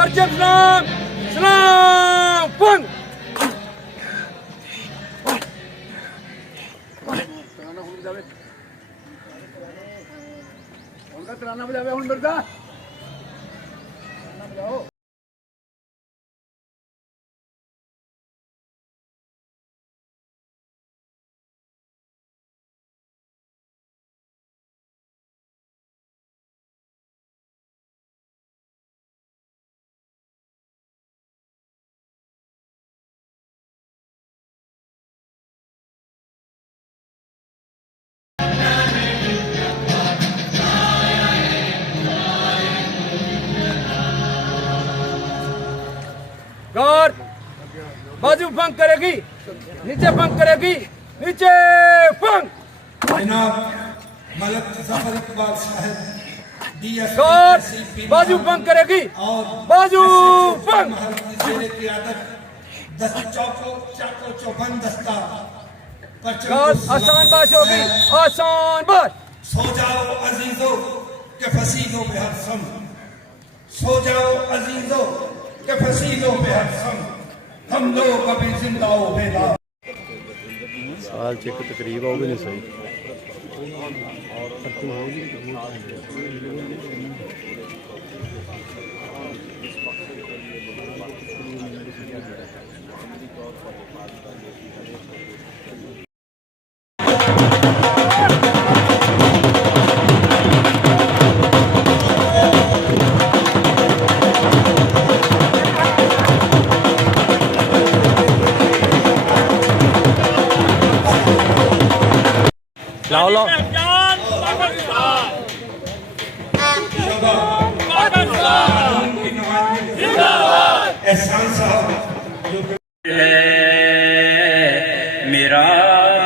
پرچم سلام سلام پنگ ترانا بجاوے ہوں مرزا گارد بازو پنگ کرے گی نیچے پنگ کرے گی نیچے پنگ جناب ملک ظفر اقبال صاحب گارد بازو پنگ کرے گی بازو پنگ زیر قیادت چاکو چوبند دستہ گارد آسان باش ہوگی آسان باش سو جاؤ عزیزو کہ فصیلوں پہ ہر سم سو جاؤ عزیزو کہ فصیلوں پہ ہر سم ہم لوگ ابھی زندہ ہو بیدار سال چیک تقریب ہو بھی نہیں صحیح لاؤ لاؤ احسان صاحب میرا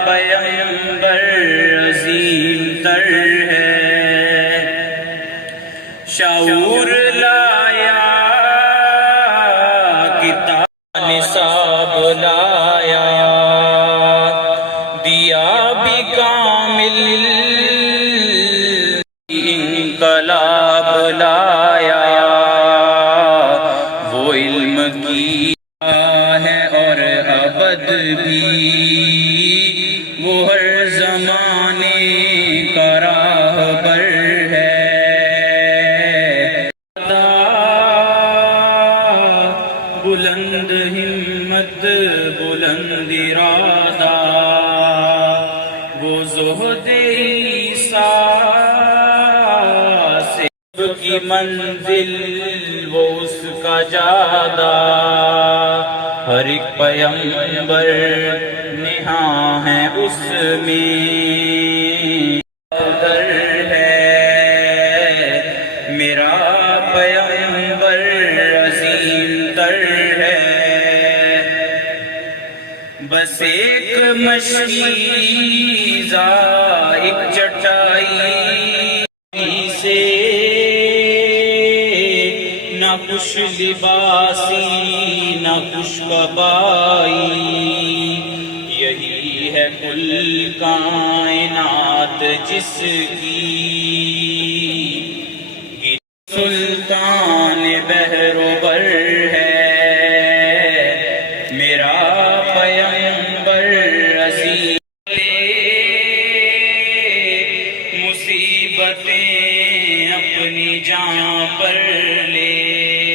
پیغمبر عظیم تر ہے شعور لایا کتاب نصاب لایا دیا بھی کامل انقلاب لایا وہ علم کی ہے اور ابد بھی وہ ہر زمانے کا راہبر ہے بلند ہمت بلند ارادہ وہ زہد عیسیٰ سے کی منزل وہ اس کا جادہ ہر ایک پیغمبر نہاں ہے اس میں در ہے میرا پیغمبر عظیم تر ہے بس ایک مشکیزہ ایک چٹائی سے نہ کچھ لباسی نہ کچھ کبائی یہی ہے کل کائنات جس کی سلطان بحر و بر ہے میرا پیغمبر عظیم مصیبتیں اپنی جان پر